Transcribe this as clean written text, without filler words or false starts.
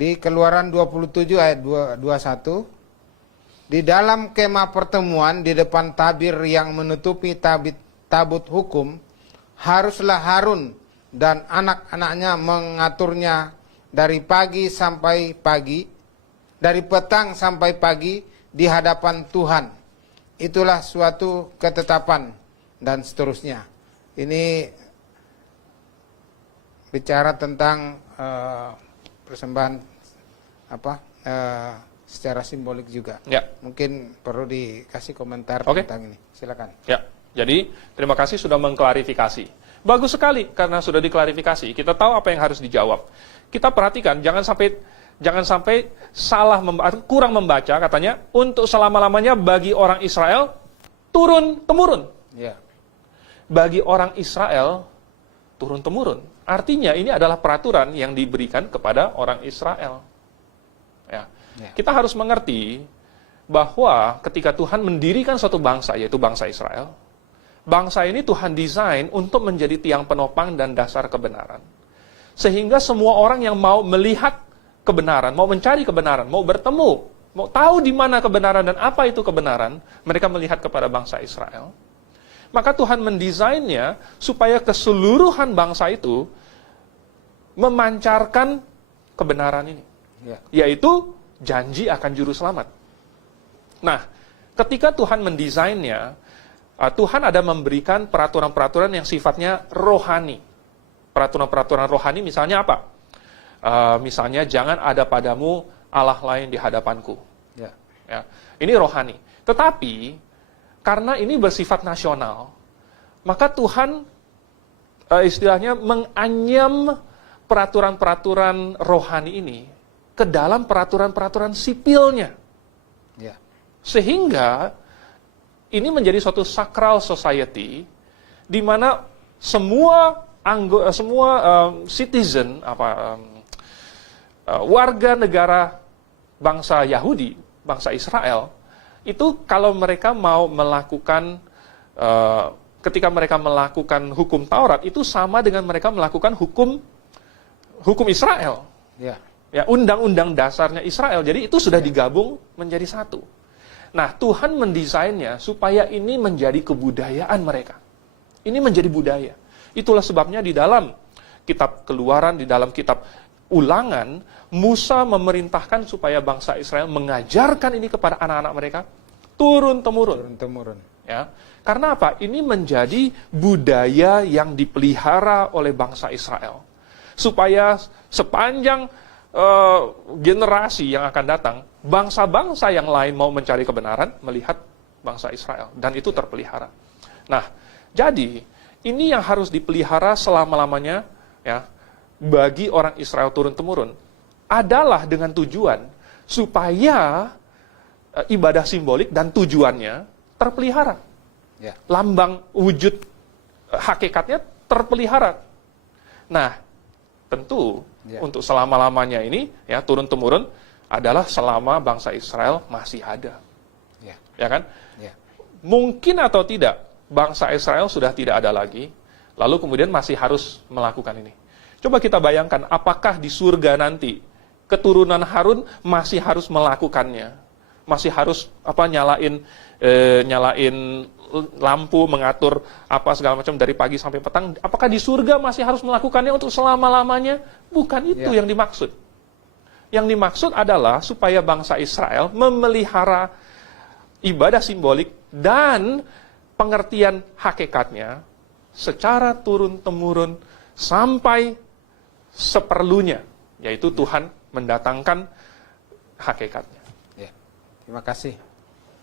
Di Keluaran 27 ayat 21, di dalam kemah pertemuan di depan tabir yang menutupi tabut hukum, haruslah Harun dan anak-anaknya mengaturnya dari pagi sampai pagi, dari petang sampai pagi di hadapan Tuhan. Itulah suatu ketetapan dan seterusnya. Ini bicara tentang persembahan secara simbolik juga. Ya. Mungkin perlu dikasih komentar tentang ini. Silakan. Ya. Jadi terima kasih sudah mengklarifikasi. Bagus sekali karena sudah diklarifikasi. Kita tahu apa yang harus dijawab. Kita perhatikan jangan sampai salah kurang membaca, katanya untuk selama-lamanya bagi orang Israel turun temurun. Ya. Bagi orang Israel turun temurun. Artinya ini adalah peraturan yang diberikan kepada orang Israel. Ya. Ya. Kita harus mengerti bahwa ketika Tuhan mendirikan suatu bangsa, yaitu bangsa Israel, bangsa ini Tuhan desain untuk menjadi tiang penopang dan dasar kebenaran. Sehingga semua orang yang mau melihat kebenaran, mau mencari kebenaran, mau bertemu, mau tahu di mana kebenaran dan apa itu kebenaran, mereka melihat kepada bangsa Israel. Maka Tuhan mendesainnya supaya keseluruhan bangsa itu memancarkan kebenaran ini. Ya. Yaitu janji akan juru selamat. Nah, ketika Tuhan mendesainnya, Tuhan ada memberikan peraturan-peraturan yang sifatnya rohani. Peraturan-peraturan rohani misalnya apa? Misalnya jangan ada padamu Allah lain di hadapanku. Ya. Ya. Ini rohani. Tetapi karena ini bersifat nasional, maka Tuhan istilahnya menganyam peraturan-peraturan rohani ini ke dalam peraturan-peraturan sipilnya. Ya. Sehingga ini menjadi suatu sacral society di mana semua citizen warga negara bangsa Yahudi, bangsa Israel, itu kalau mereka mau melakukan ketika mereka melakukan hukum Taurat itu sama dengan mereka melakukan hukum Israel. Ya. Ya, undang-undang dasarnya Israel. Jadi itu sudah digabung menjadi satu. Nah, Tuhan mendesainnya supaya ini menjadi kebudayaan mereka. Ini menjadi budaya. Itulah sebabnya di dalam kitab Keluaran, di dalam kitab Ulangan, Musa memerintahkan supaya bangsa Israel mengajarkan ini kepada anak-anak mereka turun-temurun. Turun-temurun. Ya. Karena apa? Ini menjadi budaya yang dipelihara oleh bangsa Israel. Supaya sepanjang generasi yang akan datang, bangsa-bangsa yang lain mau mencari kebenaran, melihat bangsa Israel. Dan itu terpelihara. Nah, jadi ini yang harus dipelihara selama-lamanya, ya, bagi orang Israel turun-temurun adalah dengan tujuan supaya ibadah simbolik dan tujuannya terpelihara. Ya. Lambang wujud hakikatnya terpelihara. Nah, tentu untuk selama-lamanya ini ya turun-temurun adalah selama bangsa Israel masih ada. Ya. Ya kan? Ya. Mungkin atau tidak bangsa Israel sudah tidak ada lagi, lalu kemudian masih harus melakukan ini. Coba kita bayangkan, apakah di surga nanti keturunan Harun masih harus melakukannya, masih harus nyalain lampu, mengatur apa segala macam dari pagi sampai petang. Apakah di surga masih harus melakukannya untuk selama-lamanya? Bukan itu yang dimaksud. Yang dimaksud adalah supaya bangsa Israel memelihara ibadah simbolik dan pengertian hakikatnya secara turun-temurun sampai seperlunya, yaitu Tuhan mendatangkan hakikatnya. Ya. Terima kasih.